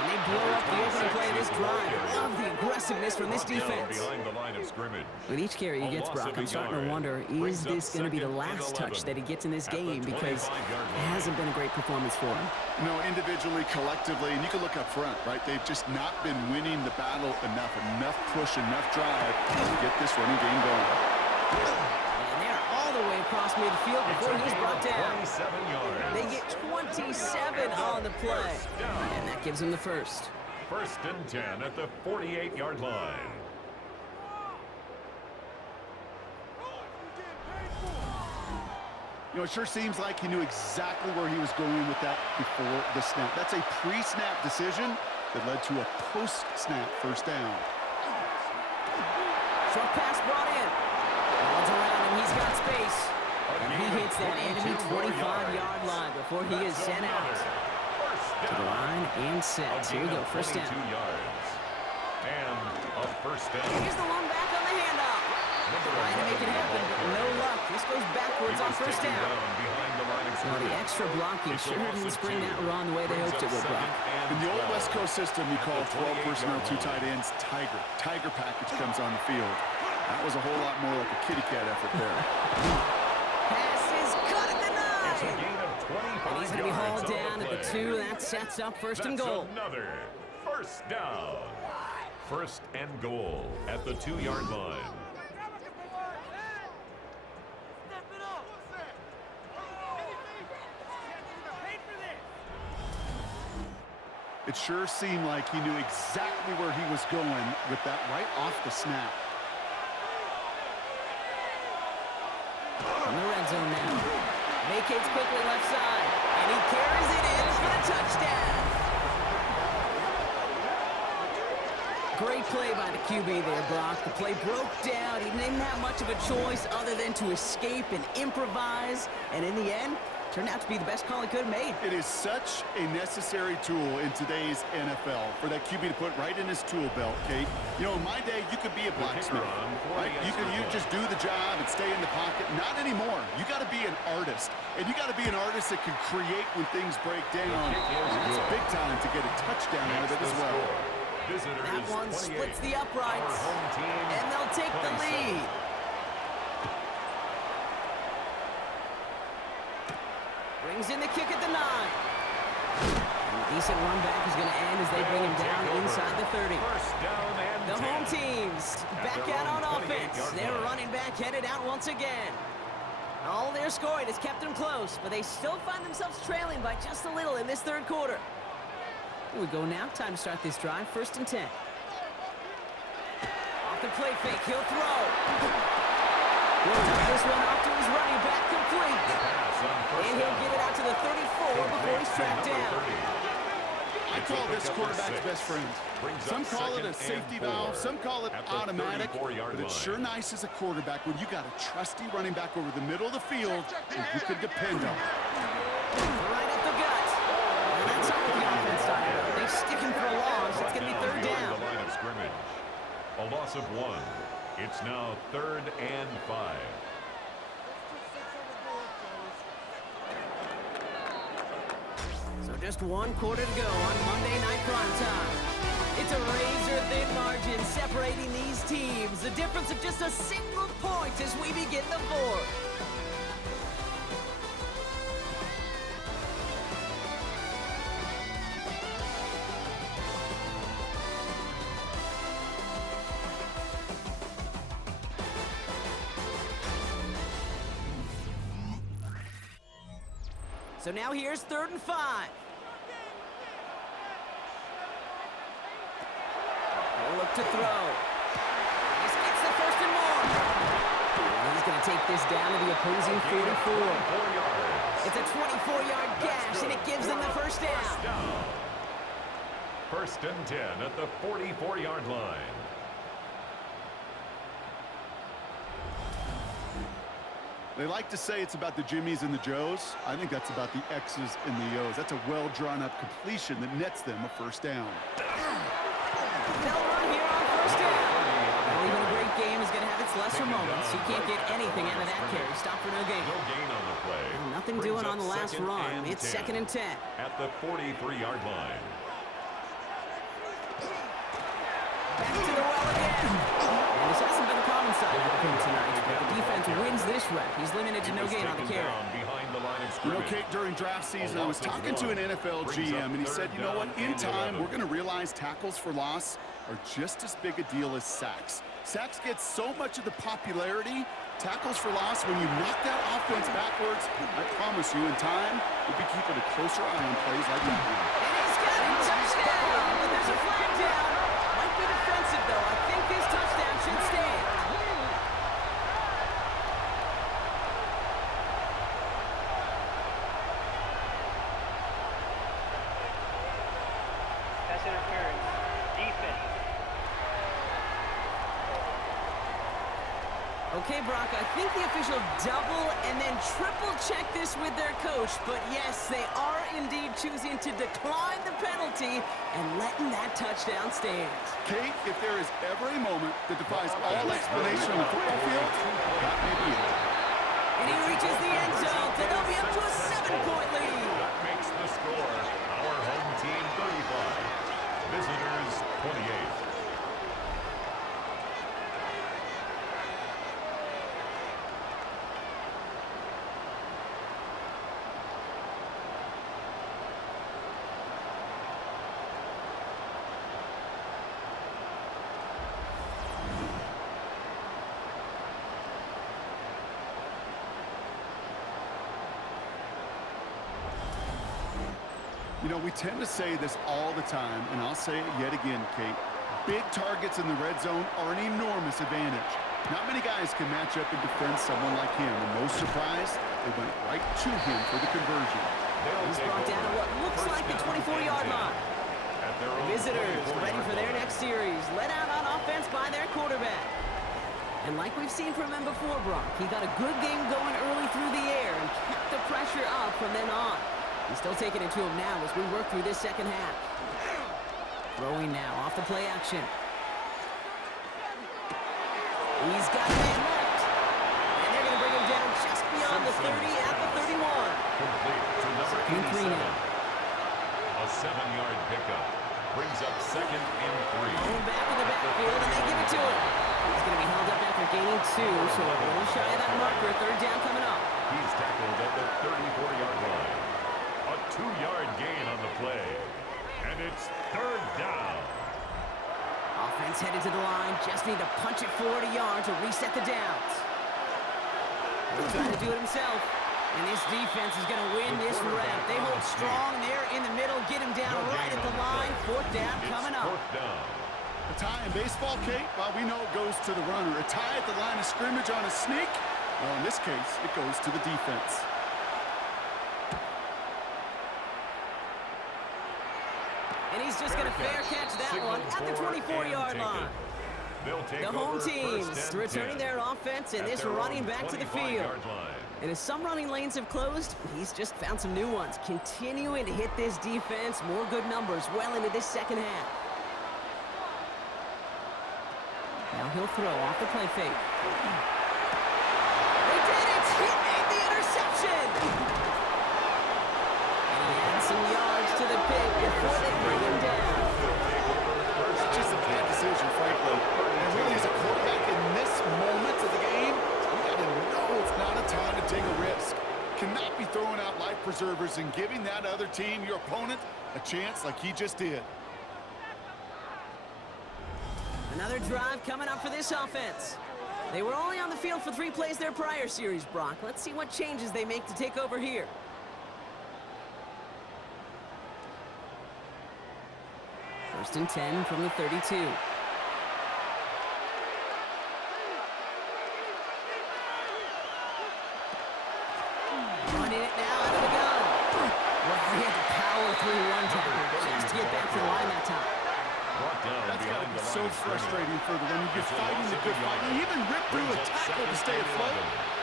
And they blow up the opening play of this drive. Love the aggressiveness from this defense. Behind the line of scrimmage. With each carry he gets, Brock, I'm starting to wonder, is this going to be the last touch that he gets in this game? Because it hasn't been a great performance for him. No, individually, collectively, and you can look up front, right? They've just not been winning the battle enough. Enough push, enough drive to get this running game going. And they're all the way across midfield before he's brought down. 27 yards. They get 27 on the play. And that gives him the first. First and 10 at the 48-yard line. You know, it sure seems like he knew exactly where he was going with that before the snap. That's a pre-snap decision that led to a post-snap first down. Short pass brought in. Balls around him. He's got space. And he hits that enemy 25-yard line before he is sent out. To the line and set. Here we go, first down. 22 yards. And a first down. Here's the one back on the handoff. Trying to make it happen, but no luck. This goes backwards on first down. Well, the extra blocking sure didn't spring that run the way they hoped it would, Brock. In the old West Coast system, you call 12 personnel, 2 tight ends, Tiger. Tiger package comes on the field. That was a whole lot more like a kitty cat effort there. Pass is cut at the 9. It's a gain of Gonna be yards hauled on the down at the play. 2. That sets up first and That's goal. another first down. First and goal at the 2-yard line. It sure seemed like he knew exactly where he was going with that right off the snap. In the red zone now. Vacates quickly left side. And he carries it in for the touchdown. Great play by the QB there, Brock. The play broke down. He didn't have much of a choice other than to escape and improvise. And in the end, turned out to be the best call he could have made. It is such a necessary tool in today's NFL for that QB to put right in his tool belt, Kate. You know, in my day, you could be a blacksmith, right? You just do the job and stay in the pocket. Not anymore. You got to be an artist, and you got to be an artist that can create when things break down. It's big time to get a touchdown out of it as well. That one splits the uprights, and they'll take the lead. Brings in the kick at the 9. And a decent run back is going to end as they bring him down inside the 30. The home teams back out on offense. Their running back headed out once again. All their scoring has kept them close, but they still find themselves trailing by just a little in this third quarter. Here we go now. Time to start this drive. First and 10. Off the play fake. He'll throw. He'll dump this one off to his running back complete. And he'll get it out to the 34 before he's tracked down. I call this quarterback's best friend. Some call it a safety valve, some call it automatic, but it's sure nice as a quarterback when you got a trusty running back over the middle of the field and you can depend on. Right up the gut. And that's all the offense side. They stick him for a loss. It's going to be third down. The line of scrimmage. A loss of 1. It's now 3rd and 5. So just 1 quarter to go on Monday Night Primetime. It's a razor-thin margin separating these teams. The difference of just a single point as we begin the 4th. So now here's 3rd and 5. He'll look to throw. This gets the first and more. And he's going to take this down to the opposing 44. It's a 24-yard gash, and it gives them the first down. First and 10 at the 44-yard line. They like to say it's about the Jimmies and the Joes. I think that's about the X's and the O's. That's a well-drawn-up completion that nets them a first down. They'll run here on first down. Well, even a great game is going to have its lesser moments. You can't get anything out of that carry. Stop for no gain. No gain on the play. And nothing doing on the last run. It's 2nd and 10. At the 43-yard line. Back to the well again. And this hasn't been a common side of him tonight. But the defense wins this rep. He's limited to no gain on the carry. Behind the line of You know, scrimmage. Kate, during draft season, I was talking to an NFL GM, and he said, you know what, in time, we're going to realize tackles for loss are just as big a deal as sacks. Sacks get so much of the popularity. Tackles for loss, when you knock that offense backwards, I promise you, in time, we'll be keeping a closer eye on plays like that one. And he's got a touchdown. But there's a flag down. Might be defensive, though. I think this touchdown should stand. Pass interference. Defense. Okay, Brock, I think the official double and then triple check this with their coach. But yes, they are indeed choosing to decline the penalty and letting that touchdown stand. Kate, if there is ever a moment that defies all explanation on the football field, that may be it. And he reaches the end zone, so they'll be up to a 7-point lead. That makes the score our home team 35. Visitors 28. You know, we tend to say this all the time, and I'll say it yet again, Kate. Big targets in the red zone are an enormous advantage. Not many guys can match up and defend someone like him, and no surprise, they went right to him for the conversion. He's brought down at what looks like the 24-yard line. Visitors ready for their next series, led out on offense by their quarterback. And like we've seen from him before, Brock, he got a good game going early through the air and kept the pressure up from then on. He's still taking it to him now as we work through this second half. Throwing now off the play action. He's got a man left. And they're going to bring him down just beyond the 30 at the 31. Complete to number 3 87. now. A 7-yard pickup. Brings up 2nd and 3. Going back in the backfield, and they give it to him. He's going to be held up after gaining 2, so a little shy of that marker. 3rd down coming up. He's tackled at the 34-yard line. A 2-yard gain on the play. And it's 3rd down. Offense headed to the line. Just need to punch it 40 yards to reset the downs. He's trying to do it himself. And this defense is going to win this rep. They hold strong there in the middle. Get him down right at the line. 4th down coming up. 4th down. A tie in baseball, Kate, well, we know it goes to the runner. A tie at the line of scrimmage on a sneak, well, in this case, it goes to the defense. And he's just going to fair catch that one at the 24-yard line. The home teams returning their offense, and this running back to the field. And as some running lanes have closed, he's just found some new ones. Continuing to hit this defense, more good numbers well into this second half. Now he'll throw off the play fake. They did it! He made the interception! And he adds some yards to the pick before they bring him down. Just a bad decision, frankly. And really, as a quarterback in this moment of the game, you got to know it's not a time to take a risk. Cannot be throwing out life preservers and giving that other team, your opponent, a chance like he just did. Another drive coming up for this offense. They were only on the field for 3 plays their prior series, Brock. Let's see what changes they make to take over here. First and 10 from the 32. Running it now out of the gun. Well, he had to power through one tackle just to get back to the line that time. That's got to be so frustrating for the when you're fighting the good fight. You even rip through a tackle to stay afloat,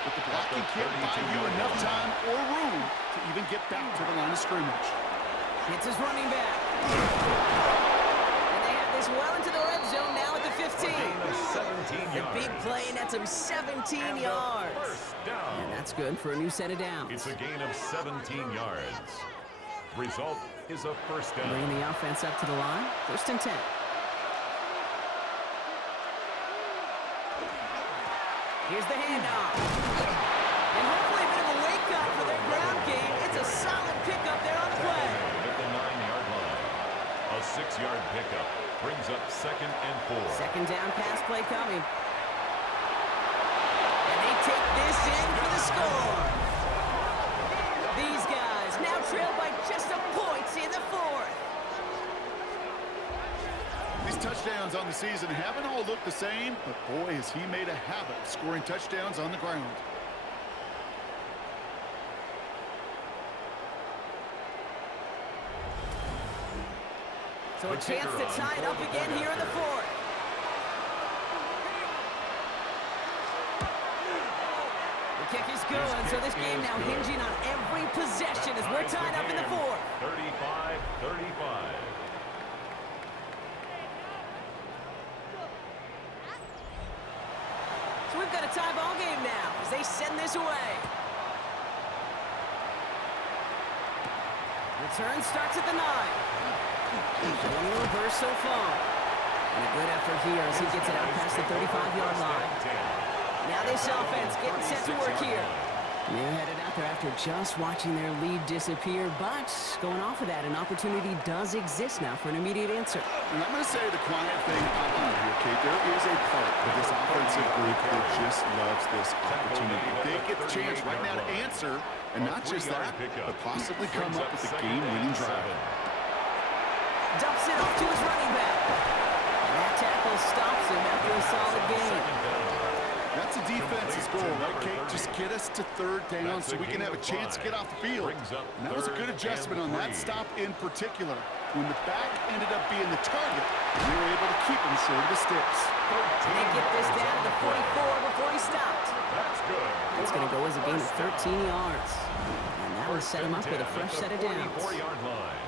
but the blocking can't buy you enough time or room to even get back to the line of scrimmage. It's his running back. And they have this well into the red zone now at the 15. The big play, and that's him 17 yards. And that's good for a new set of downs. It's a gain of 17 yards. Result is a first down. Bringing the offense up to the line. First and 10. Here's the handoff. And hopefully a bit of a wake-up for their ground game. It's a solid pickup there on the play. At the 9-yard line. A 6-yard pickup brings up 2nd and 4. Second down pass play coming. And they take this in for the score. These guys now trail by just a point in the 4th. These touchdowns on the season haven't all looked the same, but boy, has he made a habit of scoring touchdowns on the ground. So a chance to tie it up again here in the 4th. The kick is good, so this game now hinging on every possession as we're tied up in the 4th. 35-35. So we've got a tie ball game now as they send this away. Return starts at the 9. Showing a reverse so far. And a good effort here as he gets it out past the 35-yard line. Now this offense getting set to work here. They're headed out there after just watching their lead disappear, but going off of that, an opportunity does exist now for an immediate answer. And I'm going to say the quiet thing out loud here, Kate. There is a part of this offensive group that just loves this opportunity. They get the chance right now to answer, and not just that, but possibly come up with a game-winning drive. Dumps it off to his running back. And that tackle stops him after a solid gain. That's a defense's goal, right, Kate? Just get us to third down so we can have a chance to get off the field. And that was a good adjustment on that stop in particular. When the back ended up being the target, we were able to keep him short of the sticks. They get this down to the 44 before he stopped. That's good. That's going to go as a gain of 13 yards. And that will set him up with a fresh set of downs. 44-yard line.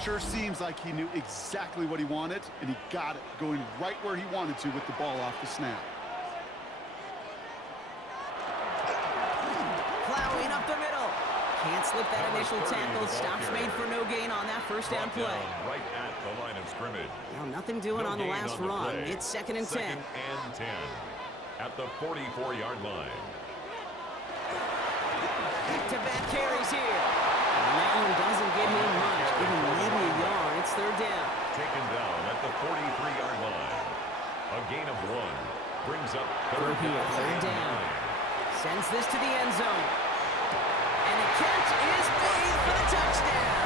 Sure seems like he knew exactly what he wanted, and he got it, going right where he wanted to with the ball off the snap. Plowing up the middle. Can't slip that initial tackle. Stops made for no gain on that first down play. Right at the line of scrimmage. Well, nothing doing on the last run. It's 2nd and 10. Second and 10 at the 44-yard line. Back-to-back carries here. And that one doesn't get him much. Give him maybe a yard. It's 3rd down. Taken down at the 43-yard line. A gain of 1 brings up Third down. Sends this to the end zone. And the catch is made for the touchdown.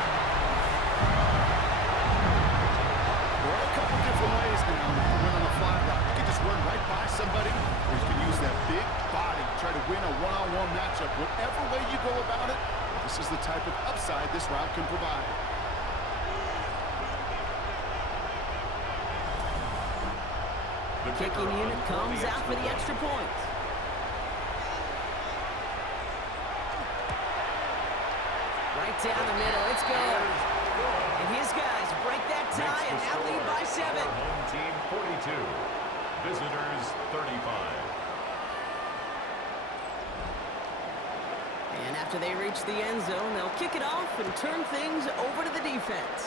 There are a couple different ways now to win on a fly route. You can just run right by somebody, or you can use that big body to try to win a one-on-one matchup. Whatever way you go about it, this is the type of upside this route can provide. The Kicking unit comes out for the extra point. Right down the middle, it's good. And his guys break that tie and now lead by 7. Home team 42. Visitors 35. And after they reach the end zone, they'll kick it off and turn things over to the defense.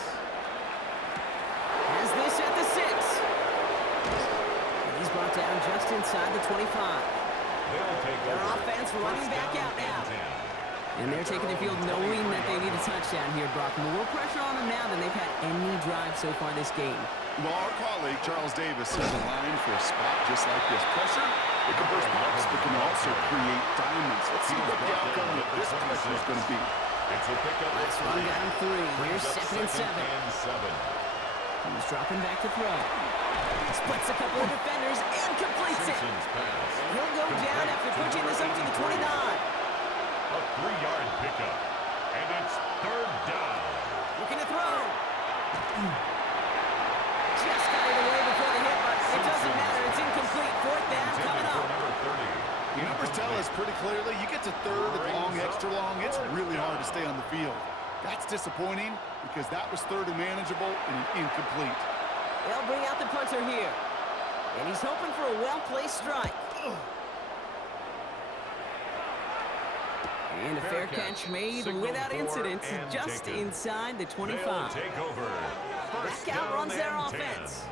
Has this at the 6. And he's brought down just inside the 25. Their offense running back out now. And they're taking the field knowing that they need a touchdown here, Brock. More pressure on them now than they've had any drive so far this game. Well, our colleague, Charles Davis, is aligned for a spot just like this. Pressure, it can burst blocks, but can also create diamonds. Let's see what the outcome of this pressure is going to be. It's a pickup. Last one got him 3. Here's 2nd and 7. He's dropping back to throw. Splits a couple of defenders and completes it. He'll go down after pushing this up to the 29. A 3-yard pickup. And it's 3rd down. Looking to throw. Just got it away before the hit, but it doesn't matter. It's incomplete. 4th down coming up. The numbers tell us pretty clearly, you get to 3rd and long, extra long, it's really hard to stay on the field. That's disappointing because that was 3rd and manageable and an incomplete. They'll bring out the punter here. And he's hoping for a well-placed strike. And a fair catch made without incident, just inside the 25. Back out runs their offense.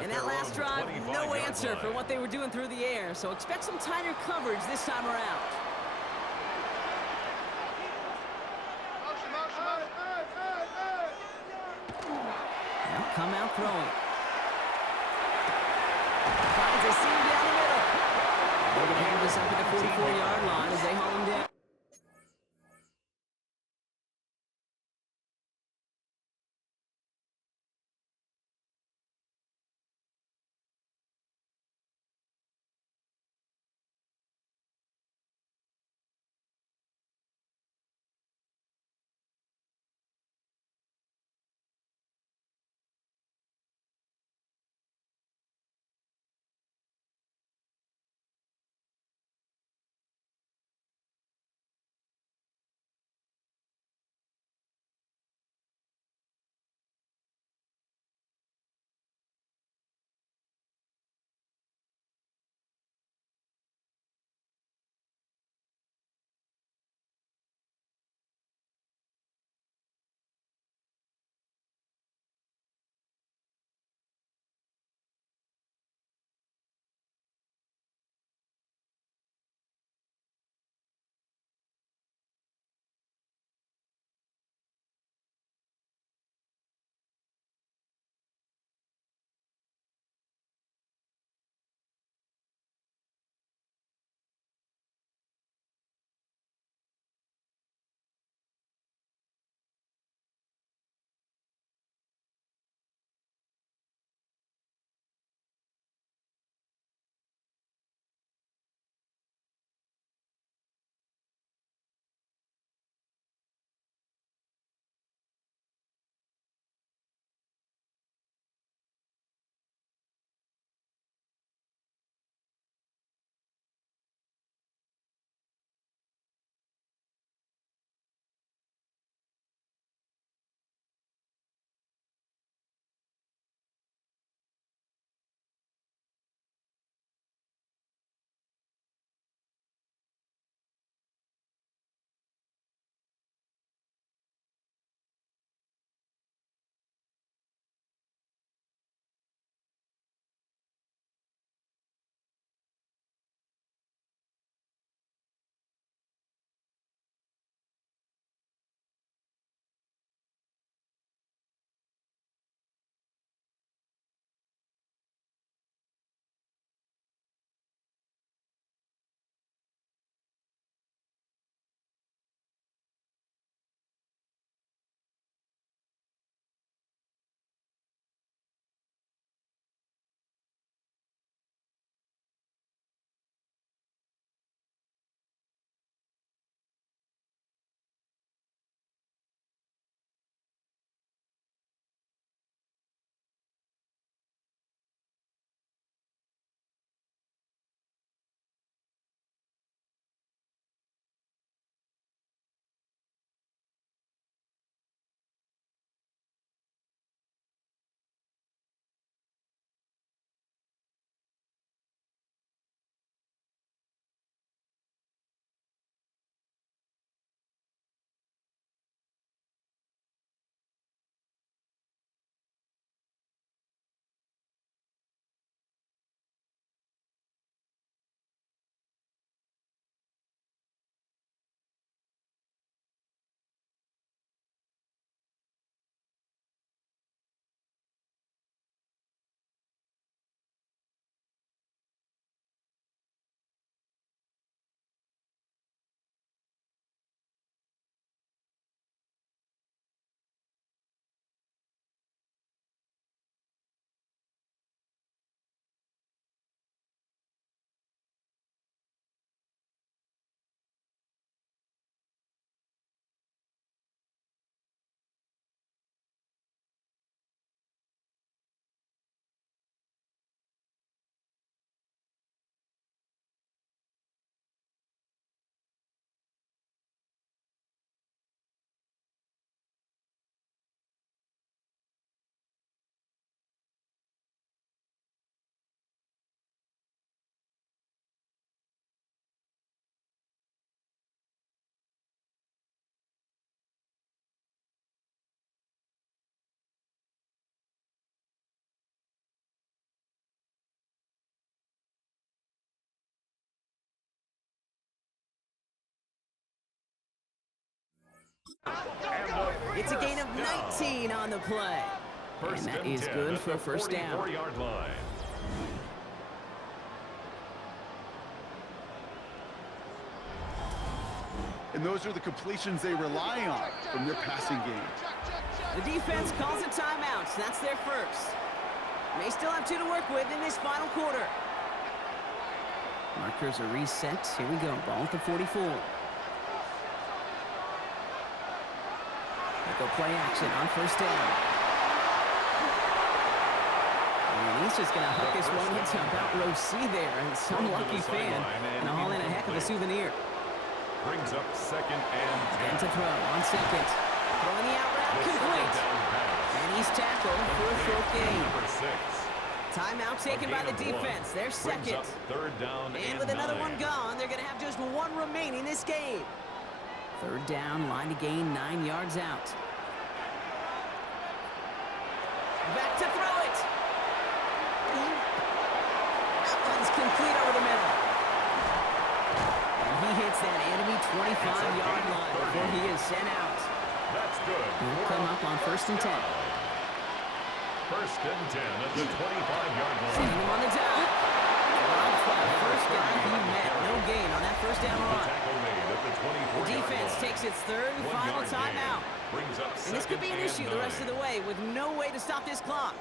And that last drive, no answer for what they were doing through the air, so expect some tighter coverage this time around. They'll come out throwing. Finds a seam down the middle. They're going to hand this up at the 44-yard line as they haul him down. It's a gain of 19 on the play. And that is good for a first down. 44-yard line. And those are the completions they rely on from their passing game. The defense calls a timeout. That's their first. May still have 2 to work with in this final quarter. Markers are reset. Here we go. Ball at the 44. They go play action on first down. And he's just going to hook this one into about row C there. And some lucky fan. And haul in a heck of a souvenir. Brings up second and 10. And to throw on second. Throwing the out route complete. And he's tackled for a short gain. Number 6. Timeout taken by the defense. They're second. Third down And with another one gone, they're going to have just 1 remaining this game. Third down, line to gain 9 yards out. Back to throw it. That one's complete over the middle. And he hits that enemy 25-yard line before he is sent out. That's good. He'll come up on first and 10. First and 10 at the 25-yard Seeing line. him on the down. Rob Flatt, first guy he met. No gain on that first down The run. tackle made at the 24-yard The defense line. takes its third and 1 final yard gain. timeout. Brings up And this could be an second issue and the rest of 9. the way with no way to stop this clock.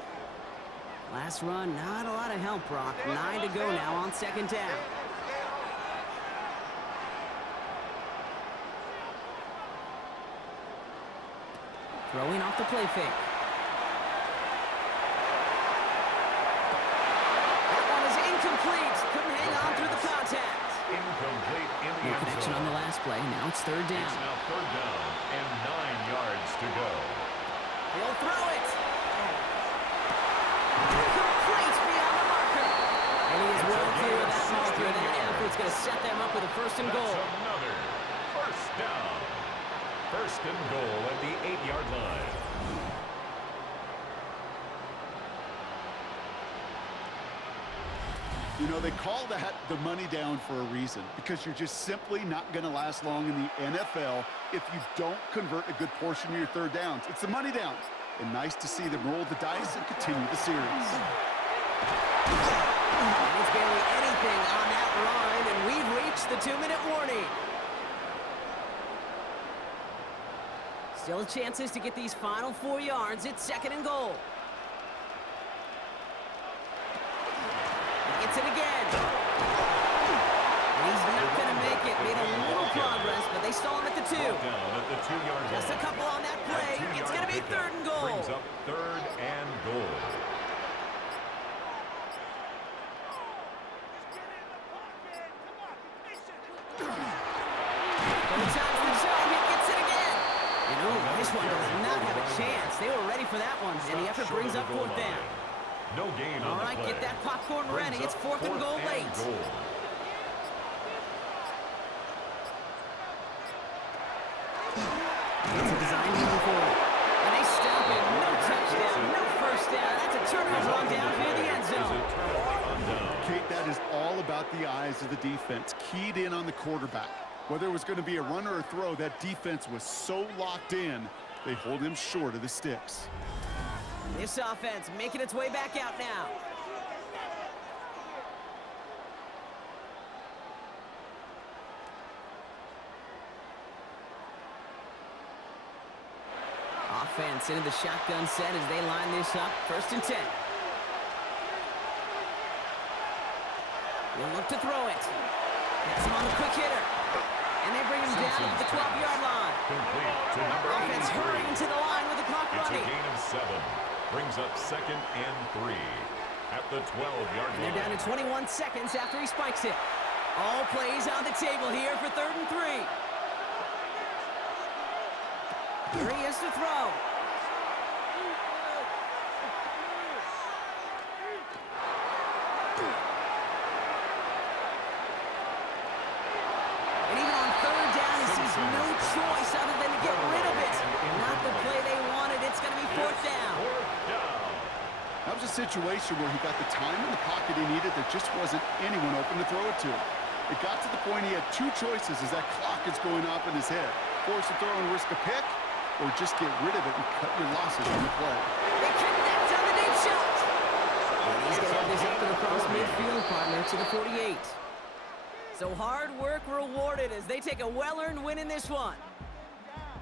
Last run, not a lot of help, Brock. 9 to go now on second down. Throwing off the play fake. That one is incomplete. Couldn't hang on through the contact. Incomplete in the No end connection zone. on the last play. Now it's third It's down. now third down and 9 yards to go. He'll throw it. Complete beyond the marker. And he is well clear of that marker. That effort's going to set them up with a first and goal. That's another first down. First and goal at the 8-yard line. You know, they call that the money down for a reason, because you're just simply not going to last long in the NFL if you don't convert a good portion of your third downs. It's the money down. And nice to see them roll the dice and continue the series. And it's barely anything on that line, and we've reached the 2-minute warning. Still chances to get these final 4 yards. It's second and goal. He gets it again. He's not going to make it. Made a little progress, but they stall him at the 2. Down at the 2-yard line. Just a couple on that play. It's going to be third and goal. Brings up third and goal. This one does not have a chance. They were ready for that one, and the effort brings up fourth down. No gain on All the right, play. get that popcorn ready. Brings It's up fourth and goal late. goal. It's a design moving forward. And they stop it. No touchdown, no first down. That's a turnover on down near the end zone. Kate, that is all about the eyes of the defense, keyed in on the quarterback. Whether it was going to be a run or a throw, that defense was so locked in, they hold him short of the sticks. This offense making its way back out now. Offense into the shotgun set as they line this up. First and 10. They'll look to throw it. Gets him on the quick hitter. And they bring him down to the 12-yard line. Complete to number Offense 83. hurrying to the line with the clock It's a running. gain of 7. Brings up second and 3 at the 12-yard And they're down line. to 21 seconds after he spikes it. All plays on the table here for third and 3. Here he is to throw. And even on third down, he sees no choice other than to get rid of it. Not the play they wanted. It's going to be fourth down. Fourth down. That was a situation where he got the time in the pocket he needed. There just wasn't anyone open to throw it to. It got to the point he had 2 choices as that clock is going off in his head. force a throw and risk a pick, or just get rid of it and cut your losses on the play. They connect on the deep shot. And he's going to have this up and across midfield, partner, to the 48. So hard work rewarded as they take a well-earned win in this one.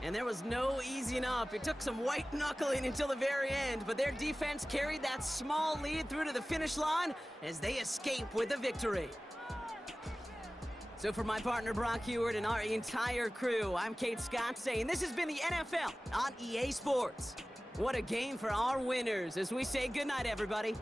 And there was no easing up. It took some white knuckling until the very end, but their defense carried that small lead through to the finish line as they escape with the victory. So for my partner Brock Heward and our entire crew, I'm Kate Scott saying this has been the NFL on EA Sports. What a game for our winners as we say goodnight, everybody.